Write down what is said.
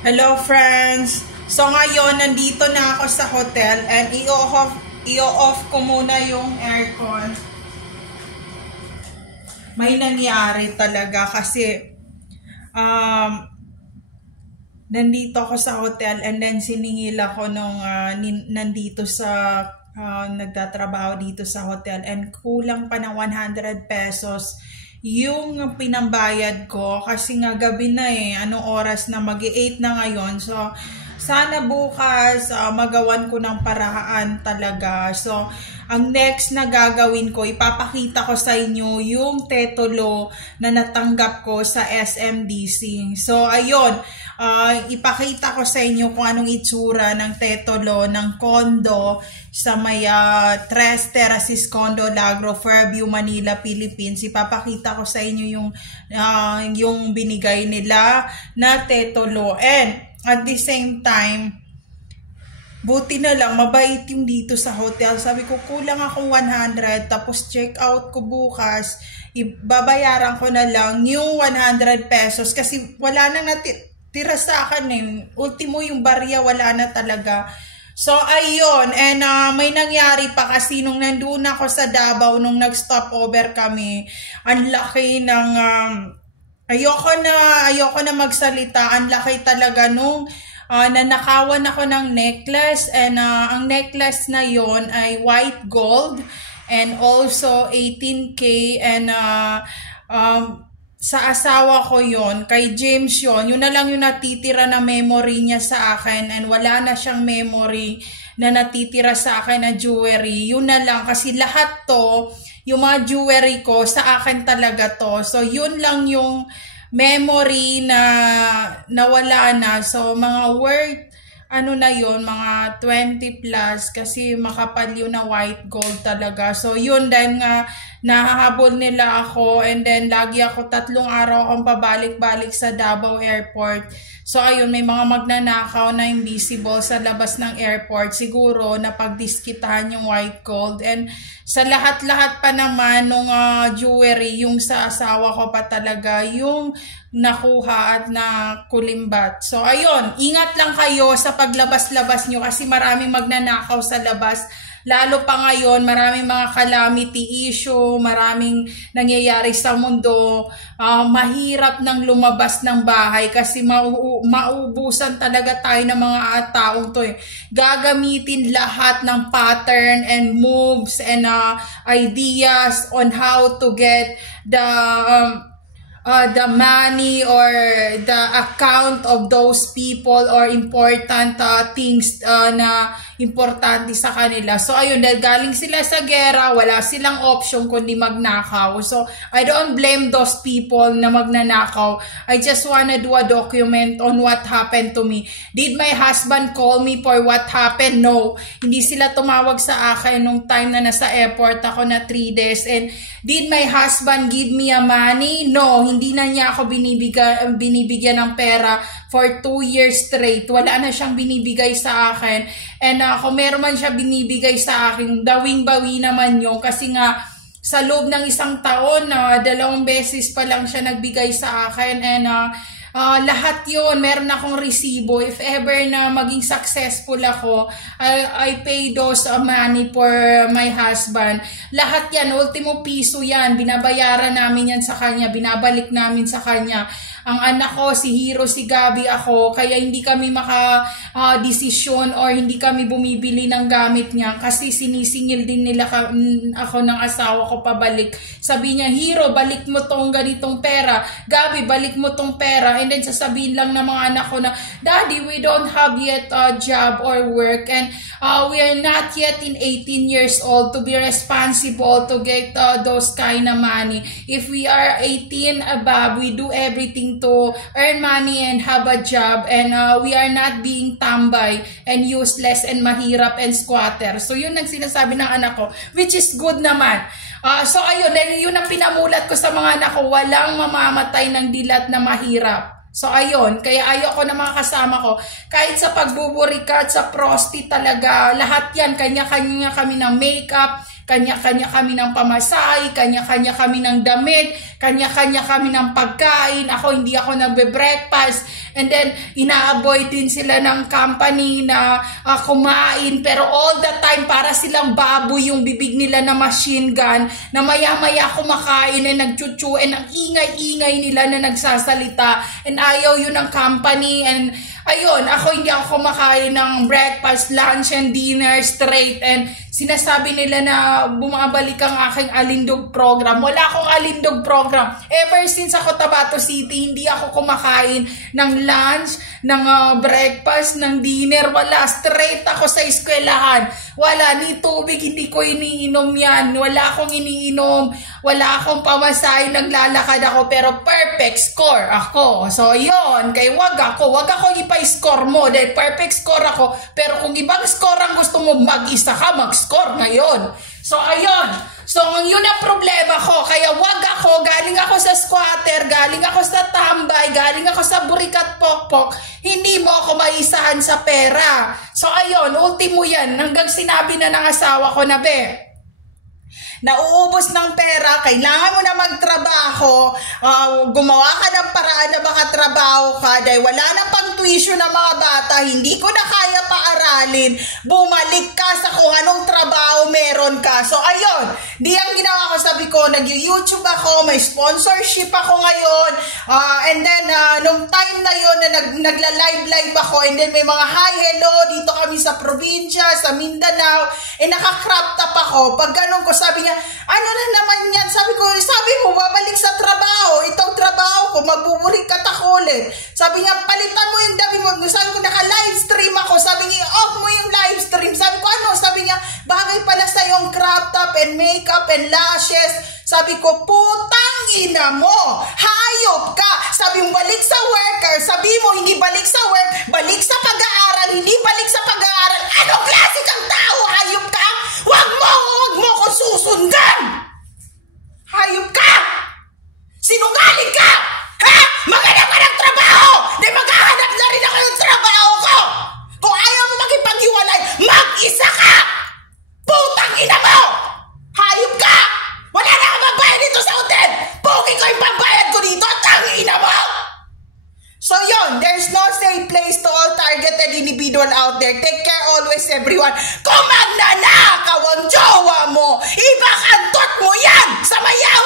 Hello friends! So ngayon, nandito na ako sa hotel and i-off ko muna yung aircon. May nangyari talaga kasi nandito ako sa hotel and then siningil ako nung nandito sa nagtatrabaho dito sa hotel and kulang pa ng 100 pesos yung pinambayad ko kasi nga gabi na anong oras na mag-8 na ngayon. So sana bukas magawan ko ng paraan talaga. So ang next na gagawin ko, ipapakita ko sa inyo yung tetolo na natanggap ko sa SMDC. So ayun, ipakita ko sa inyo kung anong itsura ng tetolo ng condo sa may Tres Terraces Condo, Lagro, Fairview, Manila, Philippines. Ipapakita ko sa inyo yung binigay nila na tetolo. And at the same time, buti na lang, mabait yung dito sa hotel. Sabi ko, kulang akong 100, tapos check out ko bukas, ibabayaran ko na lang yung 100 pesos kasi wala nang natira sa akin Ultimo yung barya, wala na talaga. So, ayun. And may nangyari pa kasi nung nandun ako sa Davao, nung nag-stop over kami, ang laki ng ayoko na magsalita. Ang laki talaga nung nanakawan ako ng necklace, and ang necklace na yon ay white gold and also 18K, and sa asawa ko yon, kay James yun na lang yung natitira na memory niya sa akin, and wala na siyang memory na natitira sa akin na jewelry. Yun na lang kasi lahat to, yung mga jewelry ko sa akin talaga to. So yun lang yung memory na nawala na. So mga worth na yun, mga 20 plus kasi makapal yun na white gold talaga. So yun, dahil nga nahahabol nila ako, and then lagi ako 3 araw akong pabalik-balik sa Davao Airport. So ayun, may mga magnanakaw na invisible sa labas ng airport. Siguro napagdiskitahan yung white gold, and sa lahat-lahat pa naman nung jewelry, yung sa asawa ko pa talaga yung nakuha at nakulimbat. So ayun, ingat lang kayo sa paglabas-labas nyo kasi maraming magnanakaw sa labas. Lalo pa ngayon, maraming mga calamity issue, maraming nangyayari sa mundo. Mahirap nang lumabas ng bahay kasi maubusan talaga tayo ng mga taong to. Gagamitin lahat ng pattern and moves and ideas on how to get the money or the account of those people or important things na importante sa kanila. So ayun, dahil galing sila sa gera, wala silang option kundi magnakaw. So I don't blame those people na magnanakaw. I just wanna do a document on what happened to me. Did my husband call me for what happened? No. Hindi sila tumawag sa akin nung time na nasa airport ako na 3 days. And did my husband give me a money? No. Hindi na niya ako binibigyan ng pera for 2 years straight. Wala na siyang binibigay sa akin. And kung meron man siya binibigay sa akin, dawing-bawi naman yun. Kasi nga, sa loob ng 1 taon, 2 beses pa lang siya nagbigay sa akin. And lahat yun, meron akong resibo. If ever na maging successful ako, I pay those money for my husband. Lahat yan, ultimo piso yan. Binabayaran namin yan sa kanya, binabalik namin sa kanya. Ang anak ko, si Hero, si Gabi, ako, kaya hindi kami maka-desisyon or hindi kami bumibili ng gamit niya kasi sinisingil din nila ako ng asawa ko pabalik. Sabi niya, Hero, balik mo tong ganitong pera. Gabi, balik mo tong pera. And then sasabihin lang ng mga anak ko na, Daddy, we don't have yet a job or work, and we are not yet in 18 years old to be responsible to get those kind of money. If we are 18 above, we do everything to earn money and have a job, and we are not being tambay and useless and mahirap and squatter. So yun ang sinasabi ng anak ko, which is good naman. So ayun, yun ang pinamulat ko sa mga anak ko, walang mamamatay ng dilat na mahirap. So ayun, kaya ayoko na mga kasama ko, kahit sa pagbuburikat, sa prosti talaga, lahat yan, kanya-kanya kami ng makeup, kanya-kanya kami ng pamasahe, kanya-kanya kami ng damit, kanya-kanya kami ng pagkain. Hindi ako nagbe-breakfast. And then, ina-avoid din sila ng company na kumain. Pero all the time, para silang baboy yung bibig nila na machine gun, na maya-maya kumakain and nagchuchu, and ang ingay-ingay nila na nagsasalita. And ayaw yun ng company. And ayun, hindi ako kumakain ng breakfast, lunch, and dinner straight. And sinasabi nila na bumabalik ang aking alindog program. Wala akong alindog program. Ever since ako Tabato City, hindi ako kumakain ng lunch, ng breakfast, ng dinner. Wala. Straight ako sa eskwelahan. Wala. Ni tubig, hindi ko iniinom yan. Wala akong iniinom. Wala akong pamasahe. Naglalakad ako. Pero perfect score ako. So, yun. Kaya wag ako ipa-score mo. Dahil perfect score ako. Pero kung ibang score ang gusto mo, mag-isa ka, mag-score ngayon. So, ayun. So, yun ang problema ko. Kaya wag ako. Galing ako sa squatter. Galing ako sa tambay. Galing ako sa burikat pokpok. Hindi mo ako maisahan sa pera. So, ayun. Ultimo yan. Hanggang sinabi na ng asawa ko na, nauubos ng pera, kailangan mo na magtrabaho, gumawa ka ng paraan na makatrabaho ka dahil wala na pang tuition ng mga bata, hindi ko na kaya paaralin, bumalik ka sa kung anong trabaho meron ka. So ayun, di ang ginawa ko, sabi ko, nag-YouTube ako, may sponsorship ako ngayon, and then nung time na yun na nagla-live ako, and then may mga hi, hello, dito kami sa probinsya, sa Mindanao, naka-crop top ako. Pag ganun ko, sabi niya, ano na naman yan? Sabi mo, babalik sa trabaho. Itong trabaho ko, magbuburikat ako ulit. Sabi niya, palitan mo yung dami mo. Sabi ko, naka-live stream ako. Sabi niya, off mo yung live stream. Sabi ko, ano? Sabi niya, bagay pala sa yung crop top and makeup and lashes. Sabi ko, putang ina mo. Hayop ka. Sabi mo, balik sa worker. Sabi mo, hindi balik sa work. Balik sa pag-aaral. Hindi balik sa pag-aaral. Anong klase kang tao? Hayop ka. Wag mo ko susundan. Hayop ka. Sinungaling ka. Ha? Maghanap ka ng trabaho. Di maghahanap na rin ako ng trabaho ko. Kung ayaw mo makipag-iwalay, mag-isa ka. Putang ina mo. Hayop ka. Wala na akong magbayad dito sa hotel. Pugi ko yung pambayad ko dito. Tangina mo. So yun, there's no safe place to all targeted individual out there. Take care always, everyone. Kung magnanakaw ang jowa mo, ibakantot mo yan sa mayaman.